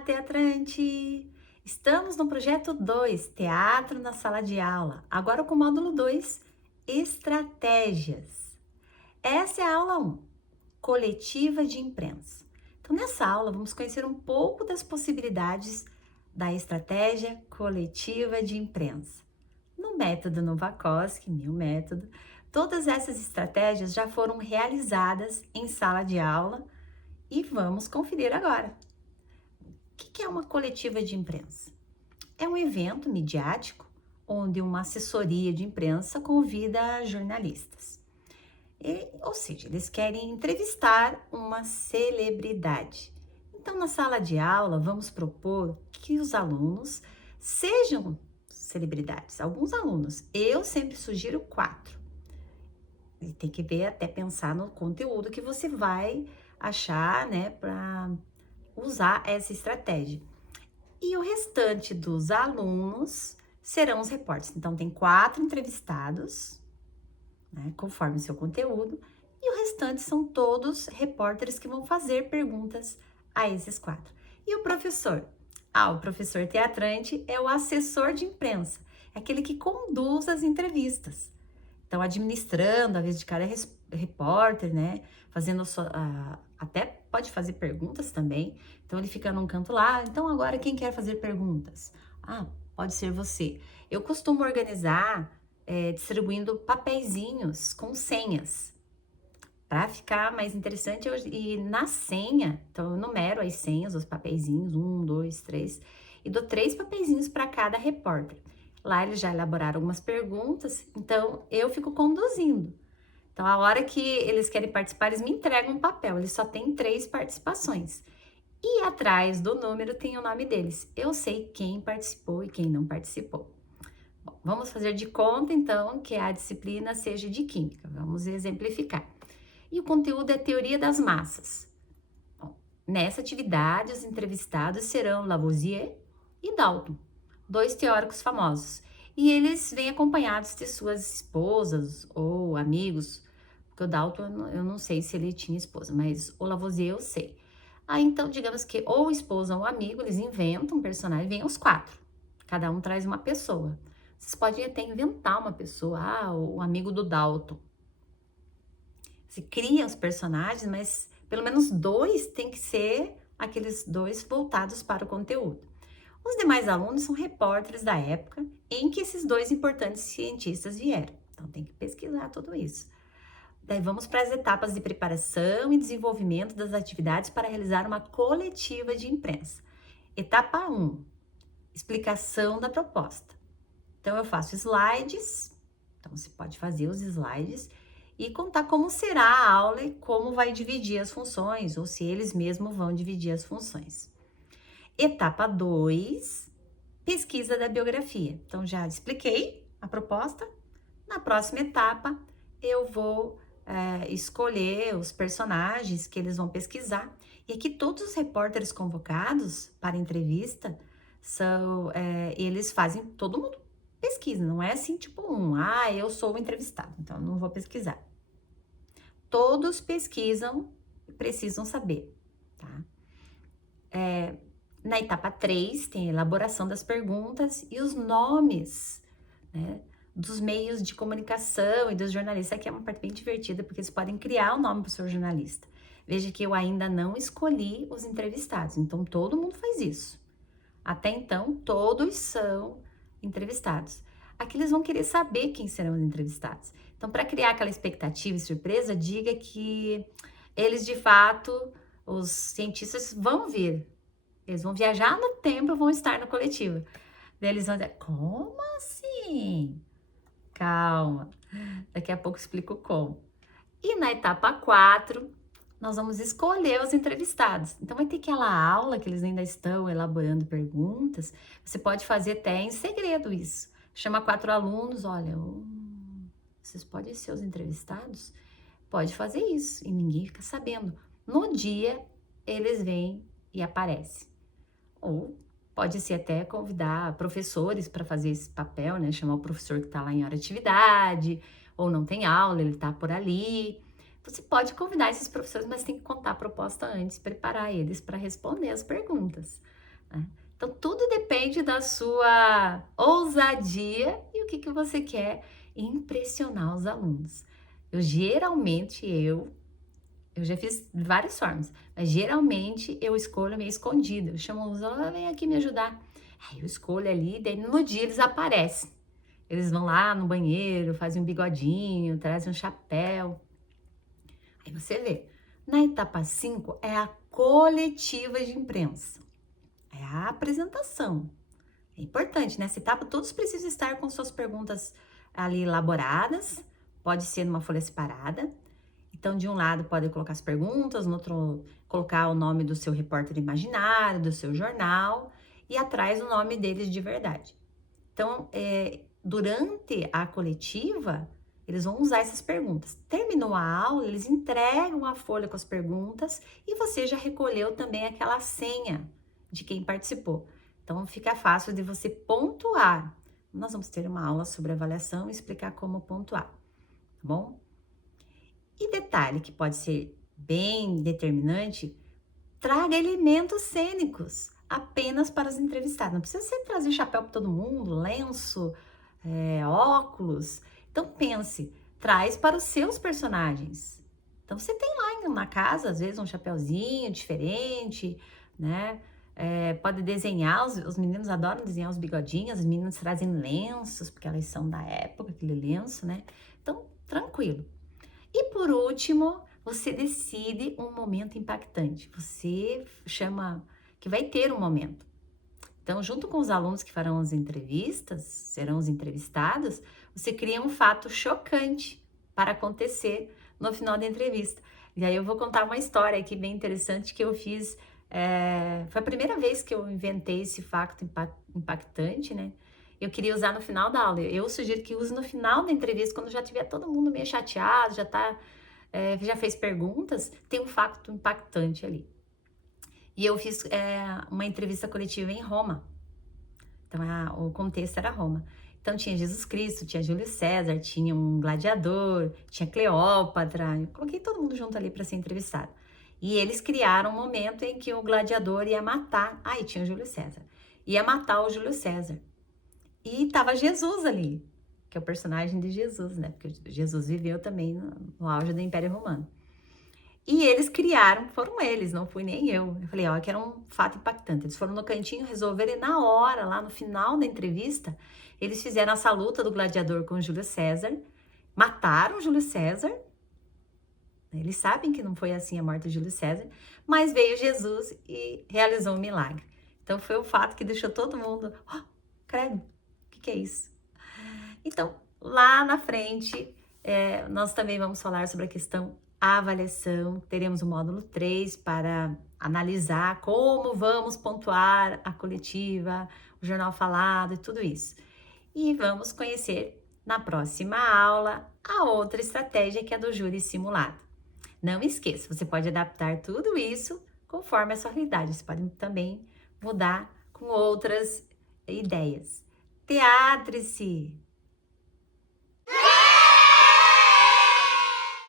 Teatrante! Estamos no projeto 2, Teatro na Sala de Aula, agora com o módulo 2, Estratégias. Essa é a aula 1, Coletiva de Imprensa. Então, nessa aula, vamos conhecer um pouco das possibilidades da estratégia coletiva de imprensa. No método Novakoski, meu método, todas essas estratégias já foram realizadas em sala de aula e vamos conferir agora. O que é uma coletiva de imprensa? É um evento midiático onde uma assessoria de imprensa convida jornalistas. Ou seja, eles querem entrevistar uma celebridade. Então, na sala de aula, vamos propor que os alunos sejam celebridades. Alguns alunos, eu sempre sugiro 4. E tem que ver, até pensar no conteúdo que você vai achar, né, para usar essa estratégia. E o restante dos alunos serão os repórteres. Então, tem 4 entrevistados, né, conforme o seu conteúdo, e o restante são todos repórteres que vão fazer perguntas a esses 4. E o professor? O professor teatrante é o assessor de imprensa, é aquele que conduz as entrevistas. Então, administrando a vez de cada repórter, né? Fazendo até pode fazer perguntas também. Então, ele fica num canto lá. Então, agora quem quer fazer perguntas? Pode ser você. Eu costumo organizar distribuindo papeizinhos com senhas. Para ficar mais interessante, e na senha, então eu numero as senhas, os papeizinhos, 1, 2, 3, e dou 3 papeizinhos para cada repórter. Lá eles já elaboraram algumas perguntas, então eu fico conduzindo. Então, a hora que eles querem participar, eles me entregam um papel, eles só têm 3 participações. E atrás do número tem o nome deles. Eu sei quem participou e quem não participou. Bom, vamos fazer de conta, então, que a disciplina seja de Química. Vamos exemplificar. E o conteúdo é Teoria das Massas. Bom, nessa atividade, os entrevistados serão Lavoisier e Dalton, 2 teóricos famosos. E eles vêm acompanhados de suas esposas ou amigos, porque o Dalton, eu não sei se ele tinha esposa, mas o Lavoisier eu sei. Então, digamos que ou esposa ou amigo, eles inventam um personagem, vêm os 4. Cada um traz uma pessoa. Vocês podem até inventar uma pessoa, o amigo do Dalton. Se cria os personagens, mas pelo menos 2 tem que ser aqueles 2 voltados para o conteúdo. Os demais alunos são repórteres da época em que esses 2 importantes cientistas vieram. Então, tem que pesquisar tudo isso. Daí, vamos para as etapas de preparação e desenvolvimento das atividades para realizar uma coletiva de imprensa. Etapa 1, explicação da proposta. Então, eu faço slides. Então, você pode fazer os slides e contar como será a aula e como vai dividir as funções, ou se eles mesmos vão dividir as funções. Etapa 2, pesquisa da biografia. Então, já expliquei a proposta. Na próxima etapa, eu vou escolher os personagens que eles vão pesquisar. E aqui, todos os repórteres convocados para a entrevista, eles fazem, todo mundo pesquisa. Não é assim, tipo eu sou o entrevistado, então eu não vou pesquisar. Todos pesquisam e precisam saber, tá? Na etapa 3, tem a elaboração das perguntas e os nomes, né, dos meios de comunicação e dos jornalistas. Aqui é uma parte bem divertida, porque eles podem criar um nome para o seu jornalista. Veja que eu ainda não escolhi os entrevistados, então todo mundo faz isso. Até então, todos são entrevistados. Aqui eles vão querer saber quem serão os entrevistados. Então, para criar aquela expectativa e surpresa, diga que eles, de fato, os cientistas vão vir. Eles vão viajar no tempo e vão estar no coletivo. Daí eles vão dizer, como assim? Calma, daqui a pouco eu explico como. E na etapa 4, nós vamos escolher os entrevistados. Então, vai ter aquela aula que eles ainda estão elaborando perguntas. Você pode fazer até em segredo isso. Chama 4 alunos, olha, vocês podem ser os entrevistados? Pode fazer isso e ninguém fica sabendo. No dia, eles vêm e aparecem. Ou pode ser até convidar professores para fazer esse papel, né? Chamar o professor que está lá em hora de atividade, ou não tem aula, ele está por ali. Você pode convidar esses professores, mas tem que contar a proposta antes, preparar eles para responder as perguntas. né? Então, tudo depende da sua ousadia e o que que você quer impressionar os alunos. Eu já fiz de várias formas, mas geralmente eu escolho meio escondido. Eu chamo os alunos: "Ah, vem aqui me ajudar." Aí eu escolho ali, daí no dia eles aparecem. Eles vão lá no banheiro, fazem um bigodinho, trazem um chapéu. Aí você vê. Na etapa 5 é a coletiva de imprensa. É a apresentação. É importante, nessa etapa todos precisam estar com suas perguntas ali elaboradas, pode ser numa folha separada. Então, de um lado pode colocar as perguntas, no outro colocar o nome do seu repórter imaginário, do seu jornal, e atrás o nome deles de verdade. Então, durante a coletiva, eles vão usar essas perguntas. Terminou a aula, eles entregam a folha com as perguntas e você já recolheu também aquela senha de quem participou. Então, fica fácil de você pontuar. Nós vamos ter uma aula sobre avaliação e explicar como pontuar, tá bom? E detalhe que pode ser bem determinante, traga elementos cênicos apenas para os entrevistados. Não precisa você trazer chapéu para todo mundo, lenço, óculos. Então pense, traz para os seus personagens. Então você tem lá na casa, às vezes, um chapéuzinho diferente, né? Pode desenhar, os meninos adoram desenhar os bigodinhos, as meninas trazem lenços, porque elas são da época, aquele lenço, né? Então, tranquilo. E por último, você decide um momento impactante. Você chama que vai ter um momento. Então, junto com os alunos que farão as entrevistas, serão os entrevistados, você cria um fato chocante para acontecer no final da entrevista. E aí eu vou contar uma história aqui bem interessante que eu fiz. Foi a primeira vez que eu inventei esse fato impactante, né? Eu queria usar no final da aula. Eu sugiro que use no final da entrevista, quando já tiver todo mundo meio chateado, já fez perguntas, tem um fato impactante ali. E eu fiz uma entrevista coletiva em Roma. Então, o contexto era Roma. Então, tinha Jesus Cristo, tinha Júlio César, tinha um gladiador, tinha Cleópatra. Eu coloquei todo mundo junto ali para ser entrevistado. E eles criaram um momento em que o gladiador ia matar. Aí tinha o Júlio César. Ia matar o Júlio César. E tava Jesus ali, que é o personagem de Jesus, né? Porque Jesus viveu também no auge do Império Romano. E eles criaram, foram eles, não fui nem eu. Eu falei, ó, que era um fato impactante. Eles foram no cantinho, resolveram, e na hora, lá no final da entrevista, eles fizeram essa luta do gladiador com o Júlio César, mataram o Júlio César. Eles sabem que não foi assim a morte de Júlio César, mas veio Jesus e realizou um milagre. Então foi o fato que deixou todo mundo, credo, o que é isso? Então, lá na frente, nós também vamos falar sobre a questão avaliação. Teremos o módulo 3 para analisar como vamos pontuar a coletiva, o jornal falado e tudo isso. E vamos conhecer na próxima aula a outra estratégia, que é do júri simulado. Não esqueça, você pode adaptar tudo isso conforme a sua realidade. Você pode também mudar com outras ideias. Teatre-se!